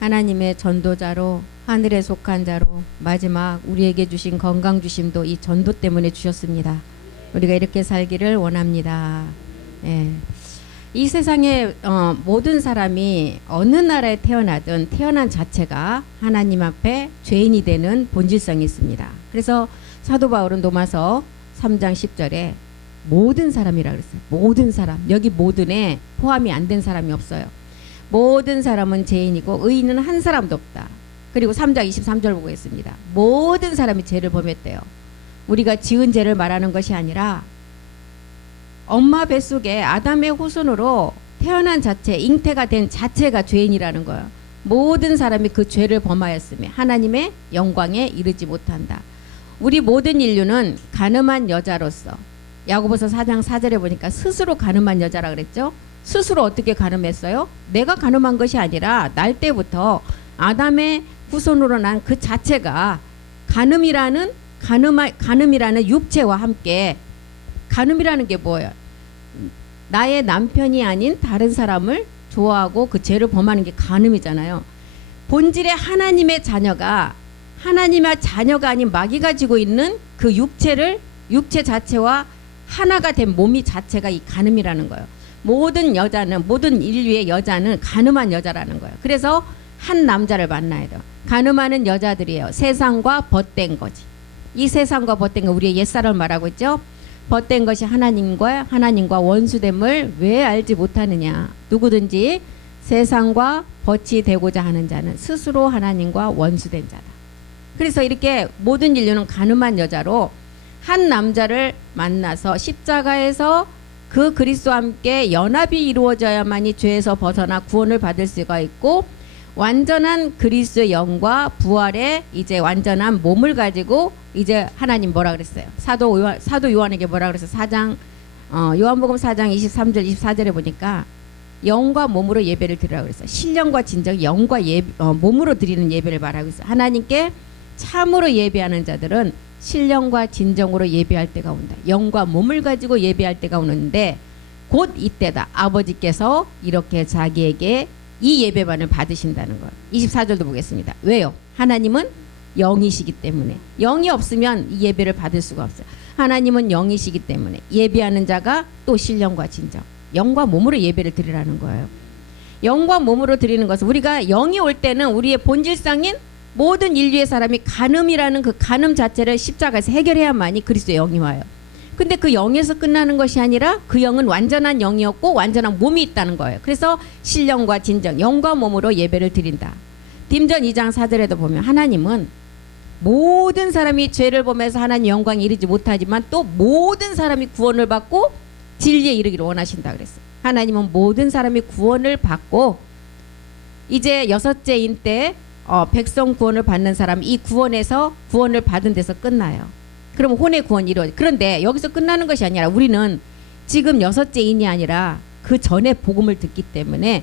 하나님의 전도자로, 하늘에 속한 자로 마지막 우리에게 주신 건강 주심도 이 전도 때문에 주셨습니다. 우리가 이렇게 살기를 원합니다. 예. 이 세상에 모든 사람이 어느 나라에 태어나든 태어난 자체가 하나님 앞에 죄인이 되는 본질성이 있습니다. 그래서 사도 바울은 로마서 3장 10절에 모든 사람이라 그랬어요. 모든 사람. 여기 모든에 포함이 안 된 사람이 없어요. 모든 사람은 죄인이고 의인은 한 사람도 없다. 그리고 3장 23절 보고 있습니다. 모든 사람이 죄를 범했대요. 우리가 지은 죄를 말하는 것이 아니라 엄마 뱃속에 아담의 후손으로 태어난 자체, 잉태가 된 자체가 죄인이라는 거예요. 모든 사람이 그 죄를 범하였으며 하나님의 영광에 이르지 못한다. 우리 모든 인류는 가늠한 여자로서, 야고보서 4장 4절에 보니까 스스로 가늠한 여자라 그랬죠. 스스로 어떻게 가늠했어요? 내가 가늠한 것이 아니라 날 때부터 아담의 후손으로 난 그 자체가 가늠이라는 육체와 함께, 가늠이라는 게 뭐예요? 나의 남편이 아닌 다른 사람을 좋아하고 그 죄를 범하는 게 가늠이잖아요. 본질의 하나님의 자녀가 아닌 마귀가 지고 있는 그 육체 자체와 하나가 된 몸이 자체가 이 가늠이라는 거예요. 모든 인류의 여자는 가늠한 여자라는 거예요. 그래서 한 남자를 만나야 돼요. 가늠하는 여자들이에요. 세상과 벗된 거지. 이 세상과 벗된 거 우리의 옛사람을 말하고 있죠. 벗된 것이 하나님과 원수됨을 왜 알지 못하느냐. 누구든지 세상과 벗이 되고자 하는 자는 스스로 하나님과 원수된 자다. 그래서 이렇게 모든 인류는 가늠한 여자로 한 남자를 만나서 십자가에서 그 그리스도와 함께 연합이 이루어져야만이 죄에서 벗어나 구원을 받을 수가 있고, 완전한 그리스도의 영과 부활의 이제 완전한 몸을 가지고 이제 하나님 뭐라 그랬어요? 사도 요한에게 뭐라 그랬어요? 요한복음 4장 23절 24절에 보니까 영과 몸으로 예배를 드리라고 그랬어요. 신령과 진정, 영과 몸으로 드리는 예배를 말하고 있어요. 하나님께 참으로 예배하는 자들은 신령과 진정으로 예배할 때가 온다. 영과 몸을 가지고 예배할 때가 오는데 곧 이때다. 아버지께서 이렇게 자기에게 이 예배만을 받으신다는 거예요. 24절도 보겠습니다. 왜요? 하나님은 영이시기 때문에. 영이 없으면 이 예배를 받을 수가 없어요. 하나님은 영이시기 때문에 예배하는 자가 또 신령과 진정, 영과 몸으로 예배를 드리라는 거예요. 영과 몸으로 드리는 것은 우리가 영이 올 때는 우리의 본질상인 모든 인류의 사람이 간음이라는 그 간음 자체를 십자가에서 해결해야만이 그리스도의 영이 와요. 근데 그 영에서 끝나는 것이 아니라 그 영은 완전한 영이었고 완전한 몸이 있다는 거예요. 그래서 신령과 진정, 영과 몸으로 예배를 드린다. 딤전 2장 4절에도 보면 하나님은 모든 사람이 죄를 범해서 하나님 영광에 이르지 못하지만 또 모든 사람이 구원을 받고 진리에 이르기를 원하신다 그랬어요. 하나님은 모든 사람이 구원을 받고 이제 여섯째인 때 백성 구원을 받는 사람, 이 구원에서 구원을 받은 데서 끝나요. 그럼 혼의 구원이 이루어져. 그런데 여기서 끝나는 것이 아니라 우리는 지금 여섯째인이 아니라 그 전에 복음을 듣기 때문에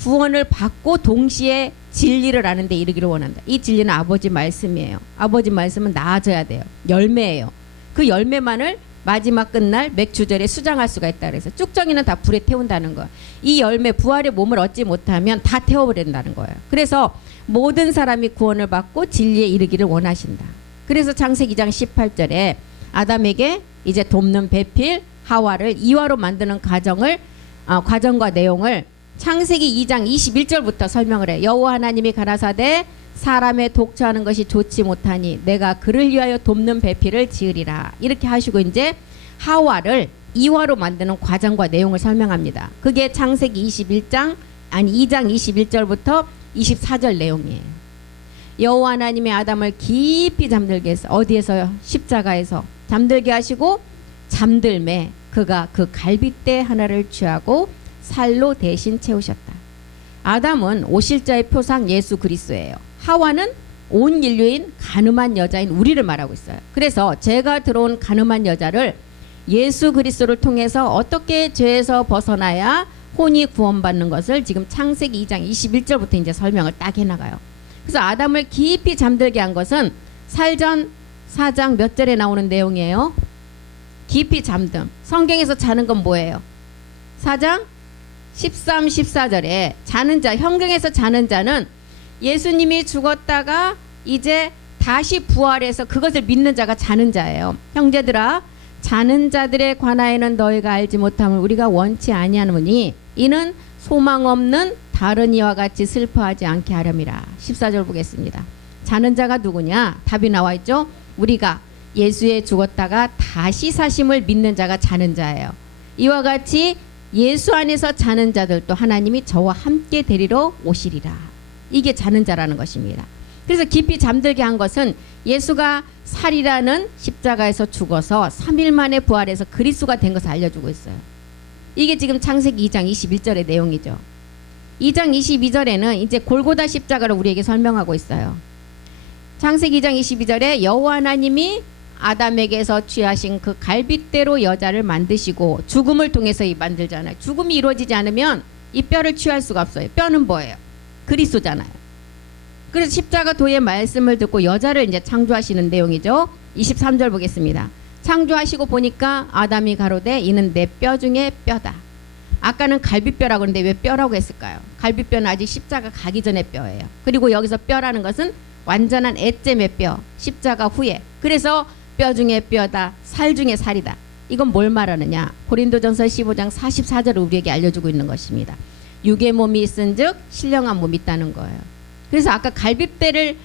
구원을 받고 동시에 진리를 아는 데 이르기를 원한다. 이 진리는 아버지 말씀이에요. 아버지 말씀은 나아져야 돼요. 열매예요. 그 열매만을 마지막 끝날 맥주절에 수장할 수가 있다 그래서 쭉정이는 다 불에 태운다는 거예요. 이 열매 부활의 몸을 얻지 못하면 다 태워버린다는 거예요. 그래서 모든 사람이 구원을 받고 진리에 이르기를 원하신다. 그래서 창세기 2장 18절에 아담에게 이제 돕는 배필 하와를 이화로 만드는 과정과 내용을 창세기 2장 21절부터 설명을 해. 여호와 하나님이 가라사대 사람의 독처하는 것이 좋지 못하니 내가 그를 위하여 돕는 배필을 지으리라. 이렇게 하시고 이제 하와를 이화로 만드는 과정과 내용을 설명합니다. 그게 창세기 2장 21절부터 24절 내용이에요. 여호와 하나님의 아담을 깊이 잠들게 해서 어디에서요? 십자가에서 잠들게 하시고 잠들매 그가 그 갈빗대 하나를 취하고 살로 대신 채우셨다. 아담은 오실자의 표상 예수 그리스도예요. 하와는 온 인류인 간음한 여자인 우리를 말하고 있어요. 그래서 제가 들어온 간음한 여자를 예수 그리스도를 통해서 어떻게 죄에서 벗어나야 혼이 구원받는 것을 지금 창세기 2장 21절부터 이제 설명을 딱 해나가요. 그래서 아담을 깊이 잠들게 한 것은 살전 4장 몇 절에 나오는 내용이에요. 깊이 잠듦. 성경에서 자는 건 뭐예요? 4장 13, 14절에 자는 자, 현경에서 자는 자는 예수님이 죽었다가 이제 다시 부활해서 그것을 믿는 자가 자는 자예요. 형제들아, 자는 자들에 관하여는 너희가 알지 못함을 우리가 원치 아니하노니 이는 소망 없는 다른 이와 같이 슬퍼하지 않게 하렴이라. 14절 보겠습니다. 자는 자가 누구냐? 답이 나와 있죠. 우리가 예수에 죽었다가 다시 사심을 믿는 자가 자는 자예요. 이와 같이 예수 안에서 자는 자들도 하나님이 저와 함께 데리러 오시리라. 이게 자는 자라는 것입니다. 그래서 깊이 잠들게 한 것은 예수가 살이라는 십자가에서 죽어서 3일 만에 부활해서 그리스도가 된 것을 알려주고 있어요. 이게 지금 창세기 2장 21절의 내용이죠. 2장 22절에는 이제 골고다 십자가를 우리에게 설명하고 있어요. 창세기 2장 22절에 여호와 하나님이 아담에게서 취하신 그 갈빗대로 여자를 만드시고 죽음을 통해서 만들잖아요. 죽음이 이루어지지 않으면 이 뼈를 취할 수가 없어요. 뼈는 뭐예요? 그리스도잖아요. 그래서 십자가 도의 말씀을 듣고 여자를 이제 창조하시는 내용이죠. 23절 보겠습니다. 창조하시고 보니까 아담이 가로되 이는 내 뼈 중에 뼈다. 아까는 갈비뼈라고 그러는데 왜 뼈라고 했을까요? 갈비뼈는 아직 십자가 가기 전의 뼈예요. 그리고 여기서 뼈라는 것은 완전한 애잼의 뼈, 십자가 후에. 그래서 뼈 중에 뼈다, 살 중에 살이다. 이건 뭘 말하느냐? 고린도전서 15장 44절을 우리에게 알려주고 있는 것입니다. 육의 몸이 있은즉 신령한 몸이 있다는 거예요. 그래서 아까 갈비뼈를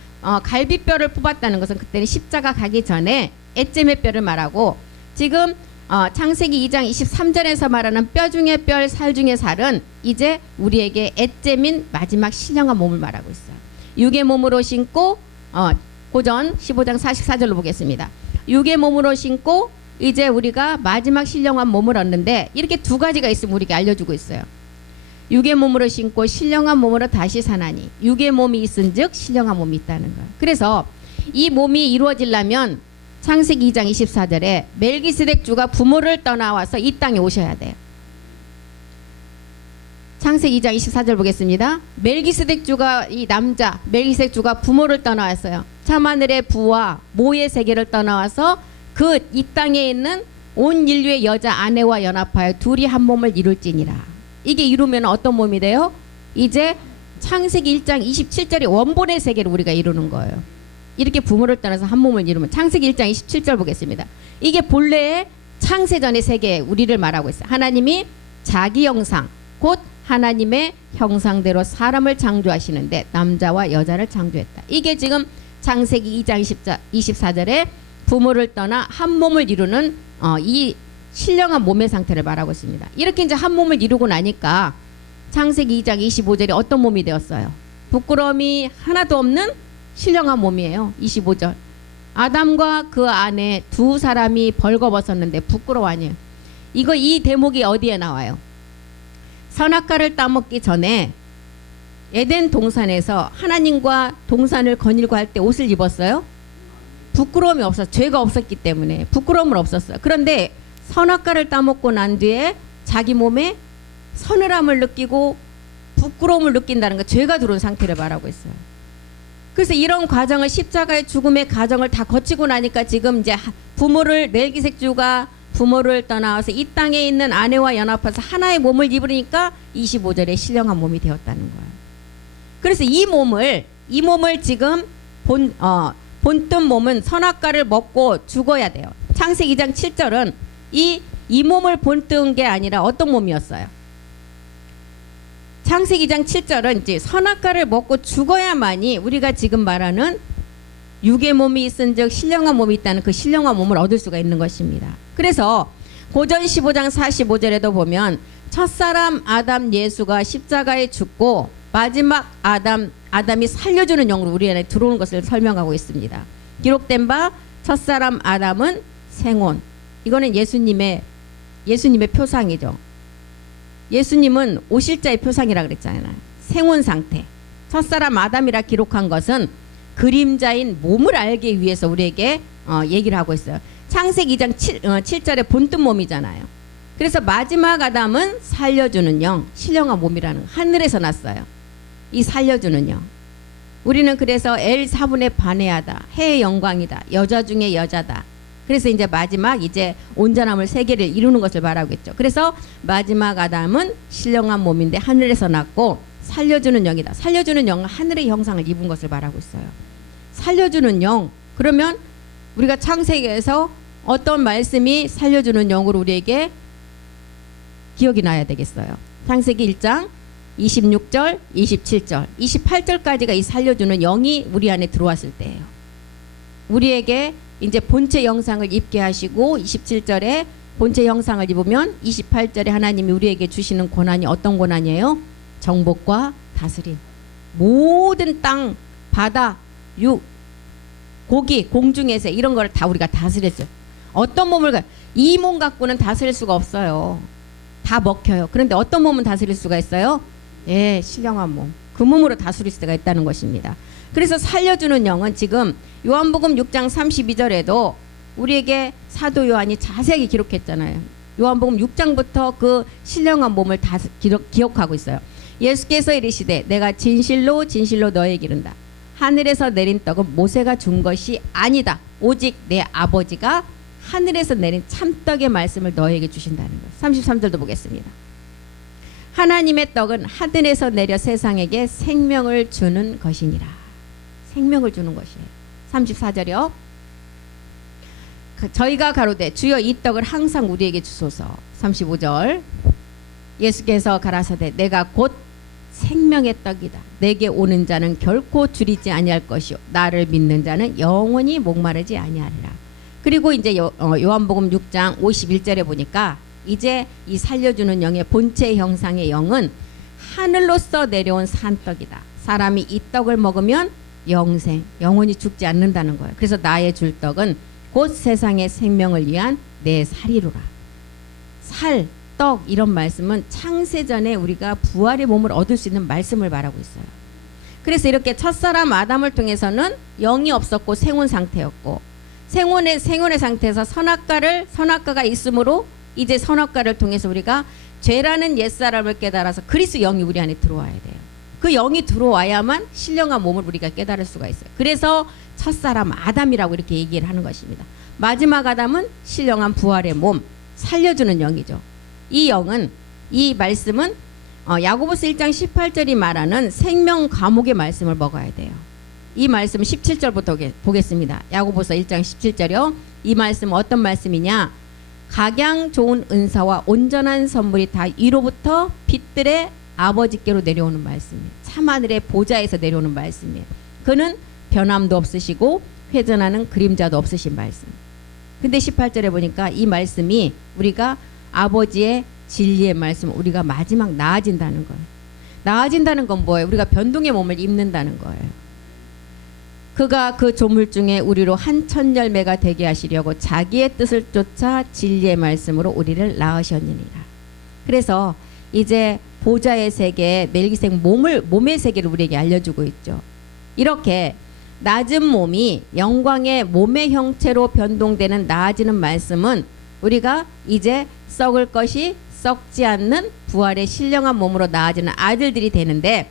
뽑았다는 것은 그때는 십자가 가기 전에 애잼의 뼈를 말하고, 지금 창세기 2장 23절에서 말하는 뼈 중에 뼈, 살 중에 살은 이제 우리에게 애잼인 마지막 신령한 몸을 말하고 있어요. 육의 몸으로 신고, 고전 15장 44절로 보겠습니다. 육의 몸으로 신고 이제 우리가 마지막 신령한 몸을 얻는데, 이렇게 두 가지가 있으면 우리에게 알려주고 있어요. 육의 몸으로 신고 신령한 몸으로 다시 사나니 육의 몸이 있은즉 신령한 몸이 있다는 거예요. 그래서 이 몸이 이루어지려면 창세기 2장 24절에 멜기세덱 주가 부모를 떠나와서 이 땅에 오셔야 돼요. 창세기 2장 24절 보겠습니다. 멜기세덱 주가, 이 남자 멜기세덱 주가 부모를 떠나왔어요. 참하늘의 부와 모의 세계를 떠나와서 그 이 땅에 있는 온 인류의 여자 아내와 연합하여 둘이 한 몸을 이룰지니라. 이게 이루면 어떤 몸이 돼요? 이제 창세기 1장 27절의 원본의 세계를 우리가 이루는 거예요. 이렇게 부모를 떠나서 한 몸을 이루면, 창세기 1장 27절 보겠습니다. 이게 본래의 창세전의 세계, 우리를 말하고 있어요. 하나님이 자기 형상, 곧 하나님의 형상대로 사람을 창조하시는데 남자와 여자를 창조했다. 이게 지금 창세기 2장 24절에 부모를 떠나 한 몸을 이루는 이 신령한 몸의 상태를 말하고 있습니다. 이렇게 이제 한 몸을 이루고 나니까 창세기 2장 25절에 어떤 몸이 되었어요? 부끄러움이 하나도 없는 신령한 몸이에요. 25절. 아담과 그 아내 두 사람이 벌거벗었는데 부끄러워 아니에요. 이 대목이 어디에 나와요? 선악과를 따먹기 전에 에덴 동산에서 하나님과 동산을 거닐고 할 때 옷을 입었어요? 부끄러움이 없었어요. 죄가 없었기 때문에 부끄러움은 없었어요. 그런데 선악과를 따먹고 난 뒤에 자기 몸에 서늘함을 느끼고 부끄러움을 느낀다는 거, 죄가 들어온 상태를 말하고 있어요. 그래서 이런 과정을, 십자가의 죽음의 과정을 다 거치고 나니까 지금 이제 멜기세덱 주가 부모를 떠나와서 이 땅에 있는 아내와 연합해서 하나의 몸을 입으니까 25절에 신령한 몸이 되었다는 거예요. 그래서 이 몸을 지금 본뜬 몸은 선악과를 먹고 죽어야 돼요. 창세기 2장 7절은 이 몸을 본뜬 게 아니라 어떤 몸이었어요? 창세기 2장 7절은 이제 선악과를 먹고 죽어야만이 우리가 지금 말하는 육의 몸이 있은즉 신령한 몸이 있다는 그 신령한 몸을 얻을 수가 있는 것입니다. 그래서 고전 15장 45절에도 보면 첫사람 아담 예수가 십자가에 죽고 마지막 아담이 살려주는 영으로 우리 안에 들어오는 것을 설명하고 있습니다. 기록된 바 첫사람 아담은 생혼. 이거는 예수님의 표상이죠. 예수님은 오실자의 표상이라 그랬잖아요. 생혼 상태. 첫사람 아담이라 기록한 것은 그림자인 몸을 알기 위해서 우리에게 얘기를 하고 있어요. 창세기 2장 7절에 본뜬 몸이잖아요. 그래서 마지막 아담은 살려주는 영, 신령한 몸이라는 거. 하늘에서 났어요. 이 살려주는 영. 우리는 그래서 엘 사분의 반해하다, 해의 영광이다, 여자 중에 여자다. 그래서 이제 마지막 이제 온전함을 세계를 이루는 것을 말하고 있죠. 그래서 마지막 아담은 신령한 몸인데 하늘에서 났고 살려주는 영이다. 살려주는 영은 하늘의 형상을 입은 것을 말하고 있어요. 살려주는 영. 그러면 우리가 창세기에서 어떤 말씀이 살려주는 영으로 우리에게 기억이 나야 되겠어요. 창세기 1장 26절, 27절, 28절까지가 이 살려주는 영이 우리 안에 들어왔을 때예요. 우리에게 이제 본체 형상을 입게 하시고 27절에 본체 형상을 입으면 28절에 하나님이 우리에게 주시는 권한이 어떤 권한이에요? 정복과 다스림. 모든 땅, 바다, 육, 고기, 공중에서 이런 걸 다 우리가 다스렸죠. 어떤 몸을 이 몸 갖고는 다스릴 수가 없어요. 다 먹혀요. 그런데 어떤 몸은 다스릴 수가 있어요? 예, 신령한 몸. 그 몸으로 다스릴 수가 있다는 것입니다. 그래서 살려주는 영은 지금 요한복음 6장 32절에도 우리에게 사도 요한이 자세하게 기록했잖아요. 요한복음 6장부터 그 신령한 몸을 다 기억하고 있어요. 예수께서 이르시되 내가 진실로 진실로 너에게 이른다. 하늘에서 내린 떡은 모세가 준 것이 아니다. 오직 내 아버지가 하늘에서 내린 참떡의 말씀을 너에게 주신다는 거예요. 33절도 보겠습니다. 하나님의 떡은 하늘에서 내려 세상에게 생명을 주는 것이니라. 생명을 주는 것이에요. 34절이요. 저희가 가로되 주여 이 떡을 항상 우리에게 주소서. 35절. 예수께서 가라사대 내가 곧 생명의 떡이다. 내게 오는 자는 결코 줄이지 아니할 것이요 나를 믿는 자는 영원히 목마르지 아니하리라. 그리고 이제 요한복음 6장 51절에 보니까 이제 이 살려주는 영의 본체 형상의 영은 하늘로서 내려온 산떡이다. 사람이 이 떡을 먹으면 영생, 영원히 죽지 않는다는 거예요. 그래서 나의 줄 떡은 곧 세상의 생명을 위한 내 살이로라. 살, 떡 이런 말씀은 창세전에 우리가 부활의 몸을 얻을 수 있는 말씀을 말하고 있어요. 그래서 이렇게 첫사람 아담을 통해서는 영이 없었고 생혼 상태였고 생혼의 상태에서 선악과가 있으므로 이제 선악과를 통해서 우리가 죄라는 옛사람을 깨달아서 그리스도 영이 우리 안에 들어와야 돼요. 그 영이 들어와야만 신령한 몸을 우리가 깨달을 수가 있어요. 그래서 첫사람 아담이라고 이렇게 얘기를 하는 것입니다. 마지막 아담은 신령한 부활의 몸, 살려주는 영이죠. 이 영은, 이 말씀은 야고보서 1장 18절이 말하는 생명 과목의 말씀을 먹어야 돼요. 이 말씀 17절부터 보겠습니다. 야고보서 1장 17절이요. 이 말씀은 어떤 말씀이냐? 각양 좋은 은사와 온전한 선물이 다 위로부터 빛들의 아버지께로 내려오는 말씀이에요. 참하늘의 보좌에서 내려오는 말씀이에요. 그는 변함도 없으시고 회전하는 그림자도 없으신 말씀. 근데 18절에 보니까 이 말씀이 우리가 아버지의 진리의 말씀, 우리가 마지막 나아진다는 거예요. 나아진다는 건 뭐예요? 우리가 변동의 몸을 입는다는 거예요. 그가 그 조물 중에 우리로 한 천열매가 되게 하시려고 자기의 뜻을 쫓아 진리의 말씀으로 우리를 낳으셨느니라. 그래서 이제 보좌의 세계, 멜기세덱 몸의 세계를 우리에게 알려주고 있죠. 이렇게 낮은 몸이 영광의 몸의 형체로 변동되는 나아지는 말씀은 우리가 이제 썩을 것이 썩지 않는 부활의 신령한 몸으로 나아지는 아들들이 되는데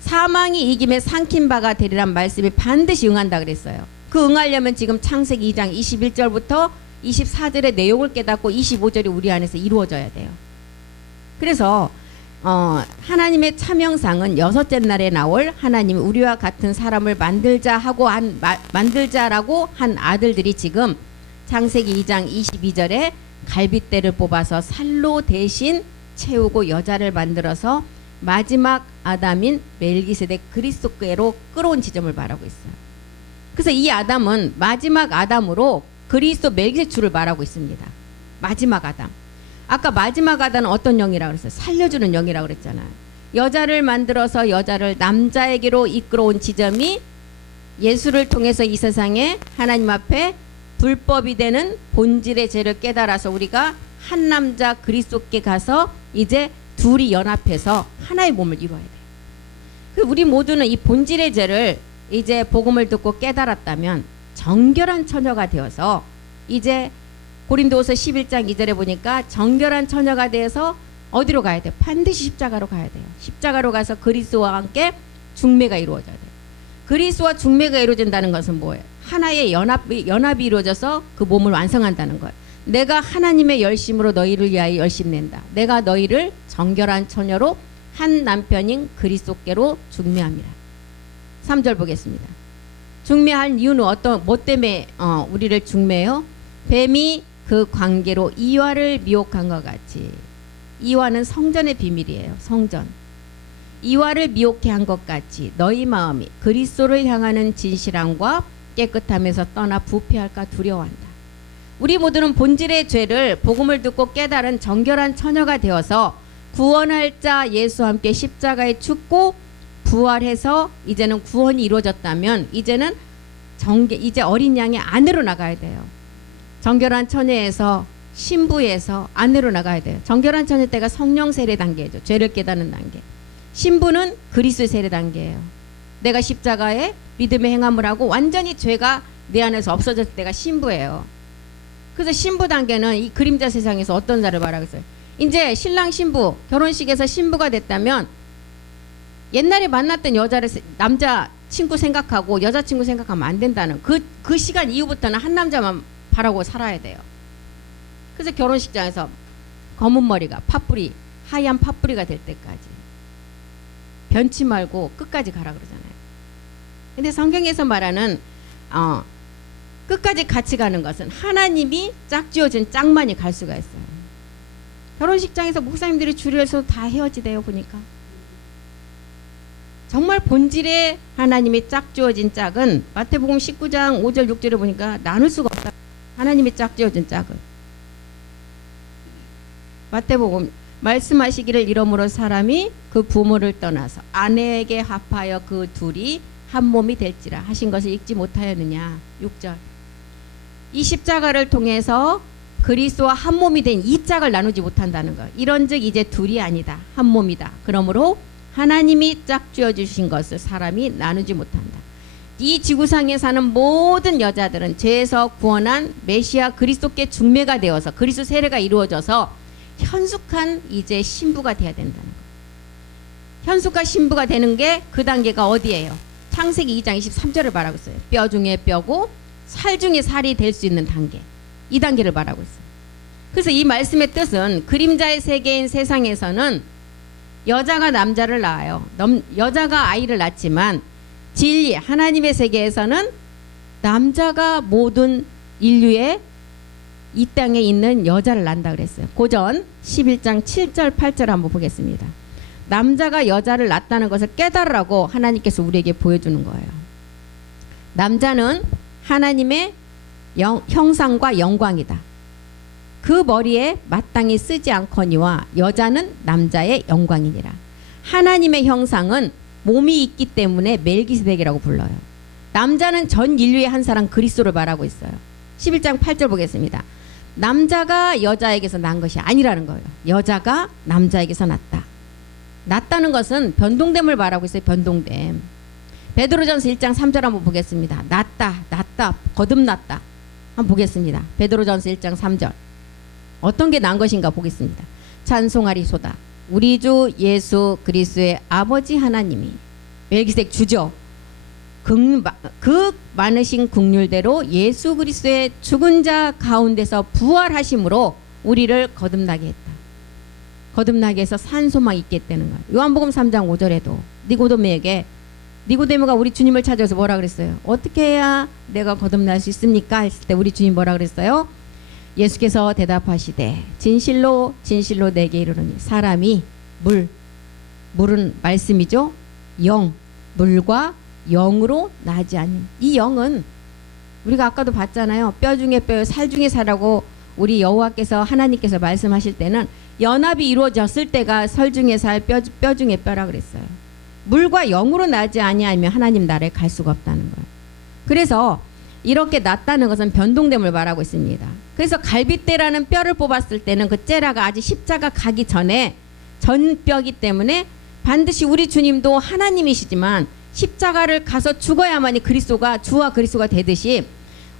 사망이 이김에 삼킨 바가 되리란 말씀이 반드시 응한다 그랬어요. 그 응하려면 지금 창세기 2장 21절부터 24절의 내용을 깨닫고 25절이 우리 안에서 이루어져야 돼요. 그래서 하나님의 참형상은 여섯째 날에 나올 하나님이 우리와 같은 사람을 만들자라고 한 아들들이 지금 창세기 2장 22절에 갈빗대를 뽑아서 살로 대신 채우고 여자를 만들어서 마지막 아담인 멜기세덱 그리스도께로 끌어온 지점을 말하고 있어요. 그래서 이 아담은 마지막 아담으로 그리스도 멜기세덱 주를 말하고 있습니다. 마지막 아담. 아까 마지막 아담은 어떤 영이라고 그랬어요? 살려주는 영이라고 그랬잖아요. 여자를 만들어서 여자를 남자에게로 이끌어온 지점이 예수를 통해서 이 세상에 하나님 앞에 불법이 되는 본질의 죄를 깨달아서 우리가 한 남자 그리스도께 가서 이제 둘이 연합해서 하나의 몸을 이루어야 돼요. 우리 모두는 이 본질의 죄를 이제 복음을 듣고 깨달았다면 정결한 처녀가 되어서 이제 고린도후서 11장 2절에 보니까 정결한 처녀가 되어서 어디로 가야 돼요? 반드시 십자가로 가야 돼요. 십자가로 가서 그리스도와 함께 중매가 이루어져야 돼요. 그리스도와 중매가 이루어진다는 것은 뭐예요? 하나의 연합이 이루어져서 그 몸을 완성한다는 거예요. 내가 하나님의 열심으로 너희를 위하여 열심낸다. 내가 너희를 정결한 처녀로 한 남편인 그리스도께로 중매합니다. 3절 보겠습니다. 중매할 이유는 뭐 때문에 우리를 중매해요? 뱀이 그 관계로 이와를 미혹한 것 같이. 이와는 성전의 비밀이에요. 성전. 이와를 미혹해 한 것 같이 너희 마음이 그리스도를 향하는 진실함과 깨끗함에서 떠나 부패할까 두려워한다. 우리 모두는 본질의 죄를 복음을 듣고 깨달은 정결한 처녀가 되어서 구원할 자 예수와 함께 십자가에 죽고 부활해서 이제는 구원이 이루어졌다면 이제는 이제 어린 양의 안으로 나가야 돼요. 정결한 처녀에서 신부에서 안으로 나가야 돼요. 정결한 처녀 때가 성령 세례 단계죠. 죄를 깨닫는 단계. 신부는 그리스도 세례 단계예요. 내가 십자가에 믿음의 행함을 하고 완전히 죄가 내 안에서 없어졌을 때가 신부예요. 그래서 신부 단계는 이 그림자 세상에서 어떤 자를 말하겠어요? 이제 신랑 신부 결혼식에서 신부가 됐다면 옛날에 만났던 여자를 남자 친구 생각하고 여자친구 생각하면 안 된다는 그 시간 이후부터는 한 남자만 바라고 살아야 돼요. 그래서 결혼식장에서 검은 머리가 팥뿌리 하얀 팥뿌리가 될 때까지 변치 말고 끝까지 가라 그러잖아요. 근데 성경에서 말하는 끝까지 같이 가는 것은 하나님이 짝지어준 짝만이 갈 수가 있어요. 결혼식장에서 목사님들이 줄여서 다 헤어지대요. 보니까 정말 본질의 하나님이 짝지어진 짝은 마태복음 19장 5절 6절에 보니까 나눌 수가 없다. 하나님이 짝지어준 짝은 마태복음 말씀하시기를 이러므로 사람이 그 부모를 떠나서 아내에게 합하여 그 둘이 한 몸이 될지라 하신 것을 읽지 못하였느냐. 6절. 이 십자가를 통해서 그리스도와 한 몸이 된 이 짝을 나누지 못한다는 것. 이런즉 이제 둘이 아니다. 한 몸이다. 그러므로 하나님이 짝지어 주신 것을 사람이 나누지 못한다. 이 지구상에 사는 모든 여자들은 죄에서 구원한 메시아 그리스도께 중매가 되어서 그리스도 세례가 이루어져서 현숙한 이제 신부가 돼야 된다는 거예요. 현숙한 신부가 되는 게 그 단계가 어디예요? 창세기 2장 23절을 말하고 있어요. 뼈 중에 뼈고 살 중에 살이 될 수 있는 단계. 이 단계를 말하고 있어요. 그래서 이 말씀의 뜻은 그림자의 세계인 세상에서는 여자가 남자를 낳아요. 여자가 아이를 낳지만 진리 하나님의 세계에서는 남자가 모든 인류의 이 땅에 있는 여자를 낳는다 그랬어요. 고전 11장 7절 8절 한번 보겠습니다. 남자가 여자를 낳았다는 것을 깨달으라고 하나님께서 우리에게 보여주는 거예요. 남자는 하나님의 형상과 영광이다. 그 머리에 마땅히 쓰지 않거니와 여자는 남자의 영광이니라. 하나님의 형상은 몸이 있기 때문에 멜기세덱이라고 불러요. 남자는 전 인류의 한 사람 그리스도를 말하고 있어요. 11장 8절 보겠습니다. 남자가 여자에게서 난 것이 아니라는 거예요. 여자가 남자에게서 났다. 났다는 것은 변동됨을 말하고 있어요. 변동됨. 베드로전서 1장 3절 한번 보겠습니다. 났다, 거듭났다. 한번 보겠습니다. 베드로전서 1장 3절. 어떤 게 난 것인가 보겠습니다. 찬송하리소다. 우리 주 예수 그리스도의 아버지 하나님이 멜기세덱 주죠. 그 많으신 긍휼대로 예수 그리스도의 죽은 자 가운데서 부활하심으로 우리를 거듭나게 했다. 거듭나게 해서 산 소망이 있게 했다는 거예요. 요한복음 3장 5절에도 니고데모가 우리 주님을 찾아서 뭐라 그랬어요? 어떻게 해야 내가 거듭날 수 있습니까? 했을 때 우리 주님 뭐라 그랬어요? 예수께서 대답하시되 진실로 진실로 내게 이르노니 사람이 물은 말씀이죠. 물과 영으로 나지 않는 이 영은 우리가 아까도 봤잖아요. 뼈 중에 뼈, 살 중에 살라고 우리 여호와께서 하나님께서 말씀하실 때는 연합이 이루어졌을 때가 살 중에 살, 뼈 중에 뼈라 그랬어요. 물과 영으로 나지 아니하면 하나님 나라에 갈 수가 없다는 거예요. 그래서 이렇게 났다는 것은 변동됨을 말하고 있습니다. 그래서 갈빗대라는 뼈를 뽑았을 때는 그 째라가 아직 십자가 가기 전에 전 뼈기 때문에 반드시 우리 주님도 하나님이시지만 십자가를 가서 죽어야만이 그리스도가 주와 그리스도가 되듯이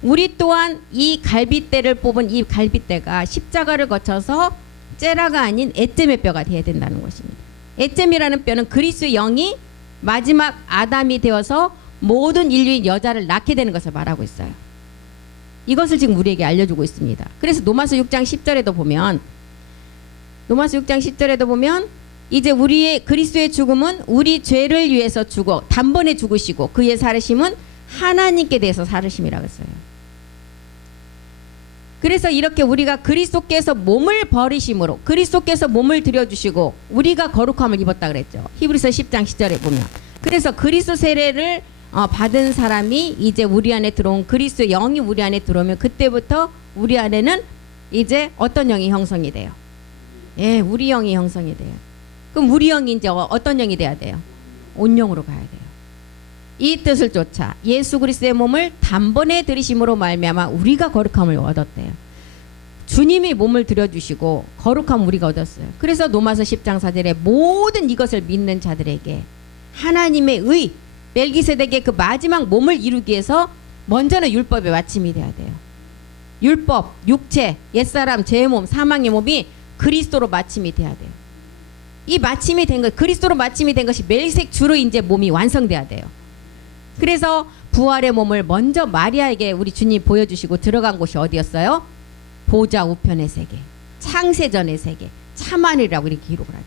우리 또한 이 갈빗대를 뽑은 이 갈빗대가 십자가를 거쳐서 째라가 아닌 에젬의 뼈가 되어야 된다는 것입니다. 에젬이라는 뼈는 그리스도의 영이 마지막 아담이 되어서 모든 인류인 여자를 낳게 되는 것을 말하고 있어요. 이것을 지금 우리에게 알려주고 있습니다. 그래서 로마서 6장 10절에도 보면 이제 우리의 그리스도의 죽음은 우리 죄를 위해서 죽어 단번에 죽으시고 그의 살으심은 하나님께 대해서 살으심이라고 했어요. 그래서 이렇게 우리가 그리스도께서 몸을 버리심으로 그리스도께서 몸을 들여주시고 우리가 거룩함을 입었다 그랬죠. 히브리서 10장 10절에 보면. 그래서 그리스도 세례를 받은 사람이 이제 우리 안에 들어온 그리스도의 영이 우리 안에 들어오면 그때부터 우리 안에는 이제 어떤 영이 형성이 돼요? 예, 우리 영이 형성이 돼요. 그럼 우리 영이 이제 어떤 영이 돼야 돼요? 온영으로 가야 돼요. 이 뜻을 쫓아 예수 그리스도의 몸을 단번에 들이심으로 말미암아 우리가 거룩함을 얻었대요. 주님이 몸을 들여주시고 거룩함 우리가 얻었어요. 그래서 로마서 10장 4절에 모든 이것을 믿는 자들에게 하나님의 의 멜기세덱의 그 마지막 몸을 이루기 위해서 먼저는 율법의 마침이 돼야 돼요. 율법, 육체, 옛사람, 죄의 몸, 사망의 몸이 그리스도로 마침이 돼야 돼요. 이 마침이 된 것, 그리스도로 마침이 된 것이 멜기세덱 주로 이제 몸이 완성돼야 돼요. 그래서 부활의 몸을 먼저 마리아에게 우리 주님 보여주시고 들어간 곳이 어디였어요? 보좌 우편의 세계, 창세전의 세계, 참하늘이라고 이렇게 기록을 하죠.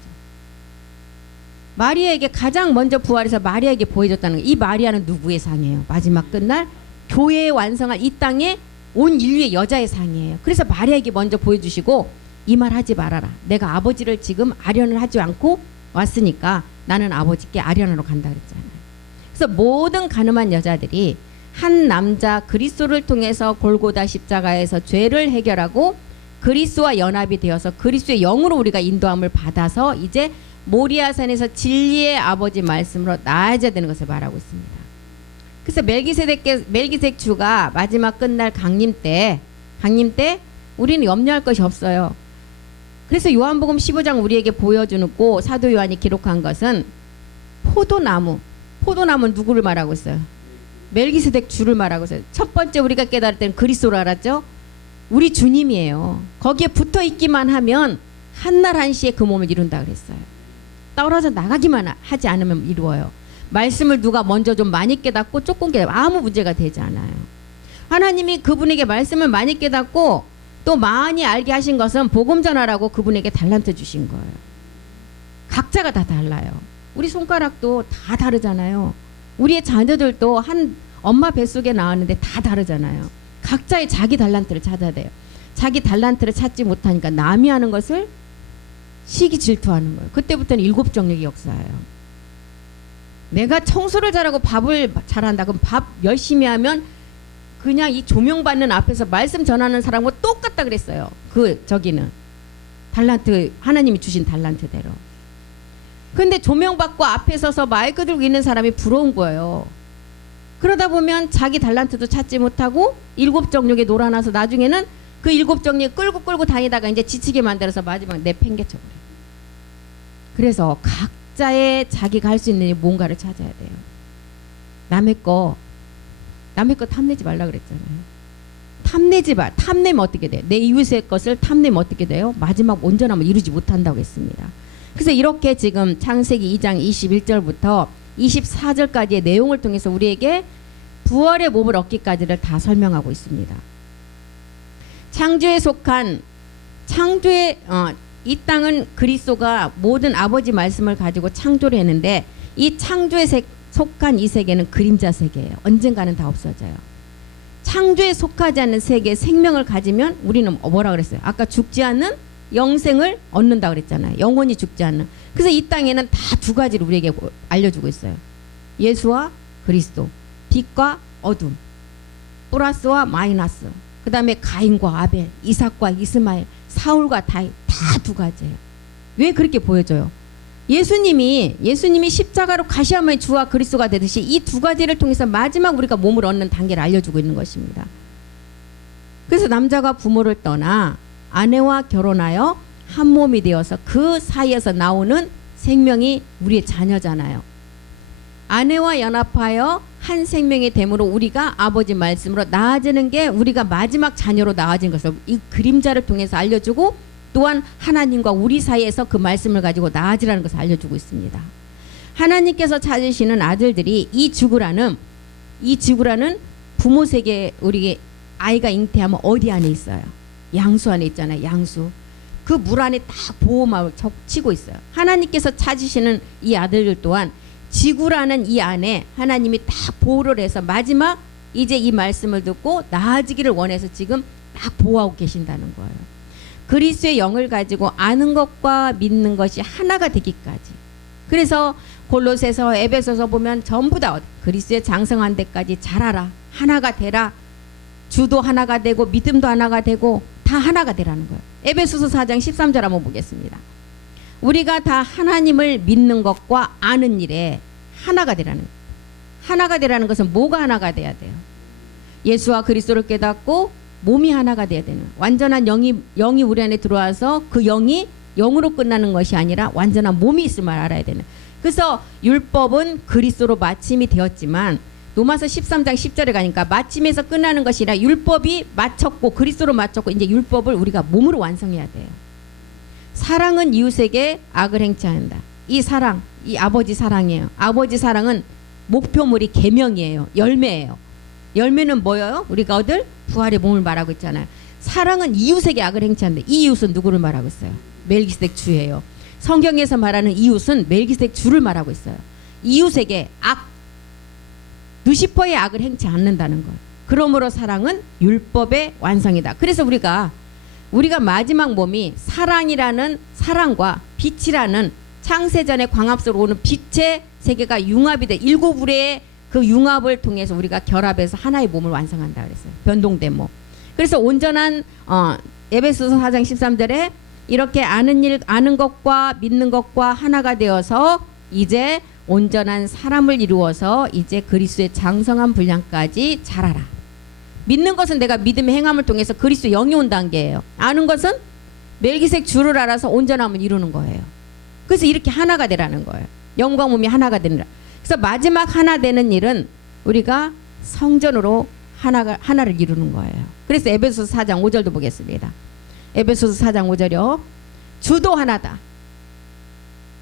마리아에게 가장 먼저 부활해서 마리아에게 보여줬다는 거. 이 마리아는 누구의 상이에요? 마지막 끝날 교회의 완성할 이 땅에 온 인류의 여자의 상이에요. 그래서 마리아에게 먼저 보여주시고 이 말 하지 말아라. 내가 아버지를 지금 아련을 하지 않고 왔으니까 나는 아버지께 아련하러 간다 그랬잖아요. 그래서 모든 가늠한 여자들이 한 남자 그리스도를 통해서 골고다 십자가에서 죄를 해결하고 그리스도와 연합이 되어서 그리스도의 영으로 우리가 인도함을 받아서 이제 모리아산에서 진리의 아버지 말씀으로 나아져야 되는 것을 말하고 있습니다. 그래서 멜기세덱 주가 마지막 끝날 강림 때 우리는 염려할 것이 없어요. 그래서 요한복음 15장 우리에게 보여주고 사도 요한이 기록한 것은 포도나무는 누구를 말하고 있어요? 멜기세덱 주를 말하고 있어요. 첫 번째 우리가 깨달을 때는 그리스도를 알았죠. 우리 주님이에요. 거기에 붙어 있기만 하면 한날 한시에 그 몸을 이룬다 그랬어요. 떨어져 나가기만 하지 않으면 이루어요. 말씀을 누가 먼저 좀 많이 깨닫고 조금 깨닫고 아무 문제가 되지 않아요. 하나님이 그분에게 말씀을 많이 깨닫고 또 많이 알게 하신 것은 복음 전하라고 그분에게 달란트 주신 거예요. 각자가 다 달라요. 우리 손가락도 다 다르잖아요. 우리의 자녀들도 한 엄마 뱃속에 나왔는데 다 다르잖아요. 각자의 자기 달란트를 찾아야 돼요. 자기 달란트를 찾지 못하니까 남이 하는 것을 시기 질투하는 거예요. 그때부터는 일곱 정력의 역사예요. 내가 청소를 잘하고 밥을 잘한다. 그럼 밥 열심히 하면 그냥 이 조명받는 앞에서 말씀 전하는 사람과 똑같다 그랬어요. 저기는 달란트, 하나님이 주신 달란트대로. 근데 조명받고 앞에 서서 마이크 들고 있는 사람이 부러운 거예요. 그러다 보면 자기 달란트도 찾지 못하고 일곱 정력에 놀아나서 나중에는 그 일곱 정력 끌고 다니다가 이제 지치게 만들어서 마지막 내팽개쳐 버려요. 그래서 각자의 자기가 할 수 있는 뭔가를 찾아야 돼요. 남의 거 탐내지 말라 그랬잖아요. 탐내면 어떻게 돼요? 내 이웃의 것을 탐내면 어떻게 돼요? 마지막 온전함을 이루지 못한다고 했습니다. 그래서 이렇게 지금 창세기 2장 21절부터 24절까지의 내용을 통해서 우리에게 부활의 몸을 얻기까지를 다 설명하고 있습니다. 이 땅은 그리스도가 모든 아버지 말씀을 가지고 창조를 했는데 이 창조에 속한 이 세계는 그림자 세계예요. 언젠가는 다 없어져요. 창조에 속하지 않는 세계에 생명을 가지면 우리는 뭐라 그랬어요? 아까 죽지 않는 영생을 얻는다 그랬잖아요. 영원히 죽지 않는. 그래서 이 땅에는 다 두 가지를 우리에게 알려주고 있어요. 예수와 그리스도, 빛과 어둠, 플러스와 마이너스. 그 다음에 가인과 아벨, 이삭과 이스마엘, 사울과 다윗, 다 두 가지예요. 왜 그렇게 보여줘요? 예수님이 십자가로 가시화면의 주와 그리스도가 되듯이 이 두 가지를 통해서 마지막 우리가 몸을 얻는 단계를 알려주고 있는 것입니다. 그래서 남자가 부모를 떠나 아내와 결혼하여 한 몸이 되어서 그 사이에서 나오는 생명이 우리의 자녀잖아요. 아내와 연합하여 한 생명이 됨으로 우리가 아버지 말씀으로 나아지는 게 우리가 마지막 자녀로 나아진 것을 이 그림자를 통해서 알려주고 또한 하나님과 우리 사이에서 그 말씀을 가지고 나아지라는 것을 알려주고 있습니다. 하나님께서 찾으시는 아들들이 이 죽으라는 이 지구라는 부모 세계 우리 아이가 잉태하면 어디 안에 있어요? 양수 안에 있잖아요. 양수. 그 물 안에 딱 보호막을 치고 있어요. 하나님께서 찾으시는 이 아들들 또한 지구라는 이 안에 하나님이 딱 보호를 해서 마지막 이제 이 말씀을 듣고 나아지기를 원해서 지금 딱 보호하고 계신다는 거예요. 그리스도의 영을 가지고 아는 것과 믿는 것이 하나가 되기까지. 그래서 골로새서 에베소서 보면 전부 다 그리스도의 장성한 데까지 자라라. 하나가 되라. 주도 하나가 되고 믿음도 하나가 되고 다 하나가 되라는 거예요. 에베소서 4장 13절 한번 보겠습니다. 우리가 다 하나님을 믿는 것과 아는 일에 하나가 되라는 거예요. 하나가 되라는 것은 뭐가 하나가 돼야 돼요? 예수와 그리스도를 깨닫고 몸이 하나가 돼야 되는 거예요. 완전한 영이 우리 안에 들어와서 그 영이 영으로 끝나는 것이 아니라 완전한 몸이 있음을 알아야 되는. 그래서 율법은 그리스도로 마침이 되었지만 로마서 13장 10절에 가니까 마침에서 끝나는 것이 아니라 율법이 마쳤고 그리스도로 마쳤고 이제 율법을 우리가 몸으로 완성해야 돼요. 사랑은 이웃에게 악을 행치 않는다. 이 사랑, 이 아버지 사랑이에요. 아버지 사랑은 목표물이 계명이에요. 열매예요. 열매는 뭐예요? 우리가 얻을 부활의 몸을 말하고 있잖아요. 사랑은 이웃에게 악을 행치 않는다. 이 이웃은 누구를 말하고 있어요? 멜기세덱 주예요. 성경에서 말하는 이웃은 멜기세덱 주를 말하고 있어요. 이웃에게 루시퍼의 악을 행치 않는다는 거예요. 그러므로 사랑은 율법의 완성이다. 그래서 우리가 마지막 몸이 사랑이라는 사랑과 빛이라는 창세전의 광합 속으로 오는 빛의 세계가 융합이 돼 일곱 우레의 그 융합을 통해서 우리가 결합해서 하나의 몸을 완성한다 그랬어요. 변동된 몸. 그래서 온전한 에베소서 4장 13절에 이렇게 아는 것과 믿는 것과 하나가 되어서 이제 온전한 사람을 이루어서 이제 그리스도의 장성한 분량까지 자라라. 믿는 것은 내가 믿음의 행함을 통해서 그리스도 영이 온 단계예요. 아는 것은 멜기세덱 주를 알아서 온전함을 이루는 거예요. 그래서 이렇게 하나가 되라는 거예요. 영과 몸이 하나가 되느라. 그래서 마지막 하나 되는 일은 우리가 성전으로 하나를 이루는 거예요. 그래서 에베소서 4장 5절도 보겠습니다. 에베소서 4장 5절이요. 주도 하나다.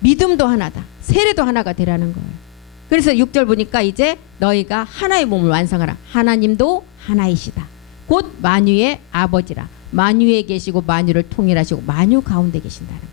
믿음도 하나다. 세례도 하나가 되라는 거예요. 그래서 6절 보니까 이제 너희가 하나의 몸을 완성하라. 하나님도 하나이시다. 곧 만유의 아버지라. 만유에 계시고 만유를 통일하시고 만유 가운데 계신다는 거예요.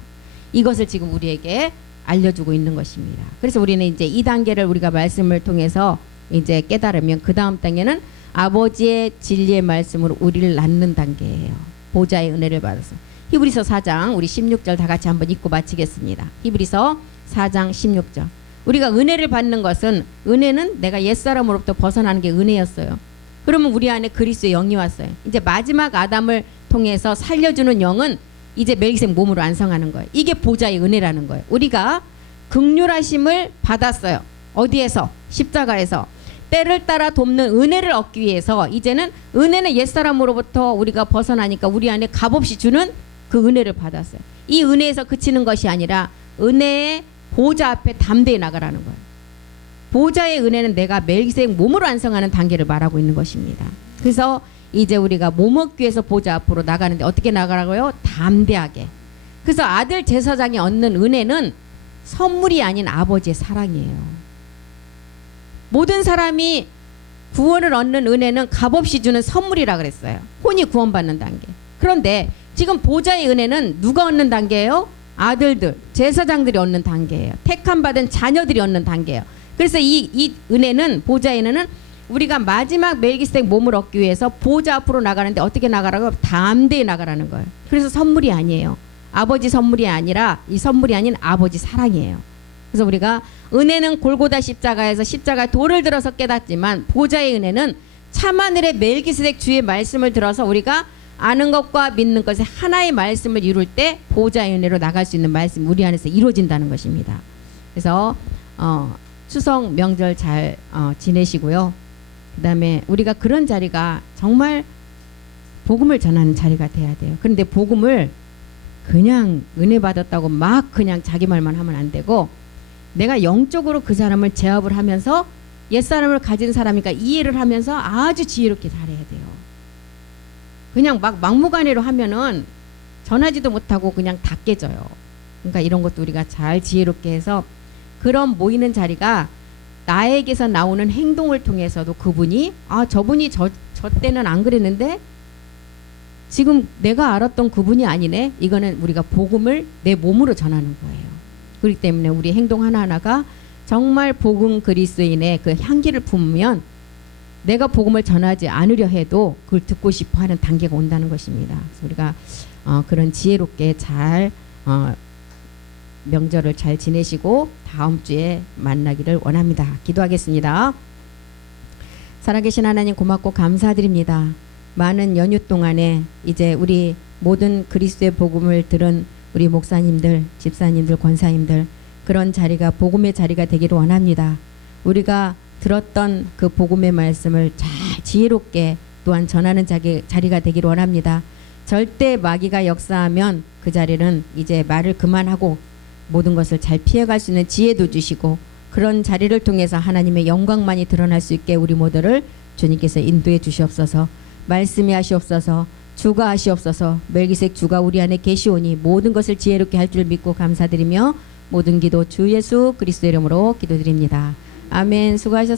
이것을 지금 우리에게 알려주고 있는 것입니다. 그래서 우리는 이제 이 단계를 우리가 말씀을 통해서 이제 깨달으면 그 다음 단계는 아버지의 진리의 말씀으로 우리를 낳는 단계예요. 보좌의 은혜를 받아서. 히브리서 4장 우리 16절 다 같이 한번 읽고 마치겠습니다. 히브리서 4장 16절. 우리가 은혜를 받는 것은 은혜는 내가 옛사람으로부터 벗어나는 게 은혜였어요. 그러면 우리 안에 그리스도의 영이 왔어요. 이제 마지막 아담을 통해서 살려주는 영은 이제 멜기세덱 몸으로 완성하는 거예요. 이게 보좌의 은혜라는 거예요. 우리가 긍휼하심을 받았어요. 어디에서? 십자가에서. 때를 따라 돕는 은혜를 얻기 위해서 이제는 은혜는 옛사람으로부터 우리가 벗어나니까 우리 안에 값없이 주는 그 은혜를 받았어요. 이 은혜에서 그치는 것이 아니라 은혜의 보좌 앞에 담대히 나가라는 거예요. 보좌의 은혜는 내가 멜기세덱 몸으로 완성하는 단계를 말하고 있는 것입니다. 그래서 이제 우리가 몸 얻기 위해서 보좌 앞으로 나가는데 어떻게 나가라고요? 담대하게. 그래서 아들 제사장이 얻는 은혜는 선물이 아닌 아버지의 사랑이에요. 모든 사람이 구원을 얻는 은혜는 값없이 주는 선물이라 그랬어요. 혼이 구원받는 단계. 그런데 지금 보좌의 은혜는 누가 얻는 단계예요? 아들들, 제사장들이 얻는 단계예요. 택함 받은 자녀들이 얻는 단계예요. 그래서 이 은혜는 보좌의 은혜는 우리가 마지막 멜기세덱 몸을 얻기 위해서 보좌 앞으로 나가는데 어떻게 나가라고? 담대히 나가라는 거예요. 그래서 선물이 아니에요. 아버지 선물이 아니라 이 선물이 아닌 아버지 사랑이에요. 그래서 우리가 은혜는 골고다 십자가에서 십자가에 돌을 들어서 깨닫지만 보좌의 은혜는 참하늘의 멜기세덱 주의 말씀을 들어서 우리가 아는 것과 믿는 것의 하나의 말씀을 이룰 때 보좌의 은혜로 나갈 수 있는 말씀이 우리 안에서 이루어진다는 것입니다. 그래서 추석 명절 잘 지내시고요. 그 다음에 우리가 그런 자리가 정말 복음을 전하는 자리가 돼야 돼요. 그런데 복음을 그냥 은혜 받았다고 막 그냥 자기 말만 하면 안 되고 내가 영적으로 그 사람을 제압을 하면서 옛사람을 가진 사람이니까 이해를 하면서 아주 지혜롭게 잘해야 돼요. 그냥 막 막무가내로 하면은 전하지도 못하고 그냥 다 깨져요. 그러니까 이런 것도 우리가 잘 지혜롭게 해서 그런 모이는 자리가 나에게서 나오는 행동을 통해서도 그분이 저분이 저 때는 안 그랬는데 지금 내가 알았던 그분이 아니네. 이거는 우리가 복음을 내 몸으로 전하는 거예요. 그렇기 때문에 우리 행동 하나하나가 정말 복음 그리스도인의 그 향기를 품으면 내가 복음을 전하지 않으려 해도 그걸 듣고 싶어 하는 단계가 온다는 것입니다. 그래서 우리가 그런 지혜롭게 잘 명절을 잘 지내시고 다음 주에 만나기를 원합니다. 기도하겠습니다. 살아계신 하나님 고맙고 감사드립니다. 많은 연휴 동안에 이제 우리 모든 그리스도의 복음을 들은 우리 목사님들, 집사님들, 권사님들 그런 자리가 복음의 자리가 되기를 원합니다. 우리가 들었던 그 복음의 말씀을 잘 지혜롭게 또한 전하는 자리가 되기를 원합니다. 절대 마귀가 역사하면 그 자리는 이제 말을 그만하고 모든 것을 잘 피해갈 수 있는 지혜도 주시고 그런 자리를 통해서 하나님의 영광만이 드러날 수 있게 우리 모두를 주님께서 인도해 주시옵소서. 말씀이 하시옵소서. 주가 하시옵소서. 멜기색 주가 우리 안에 계시오니 모든 것을 지혜롭게 할 줄 믿고 감사드리며 모든 기도 주 예수 그리스도 이름으로 기도드립니다. 아멘. 수고하셨습니다.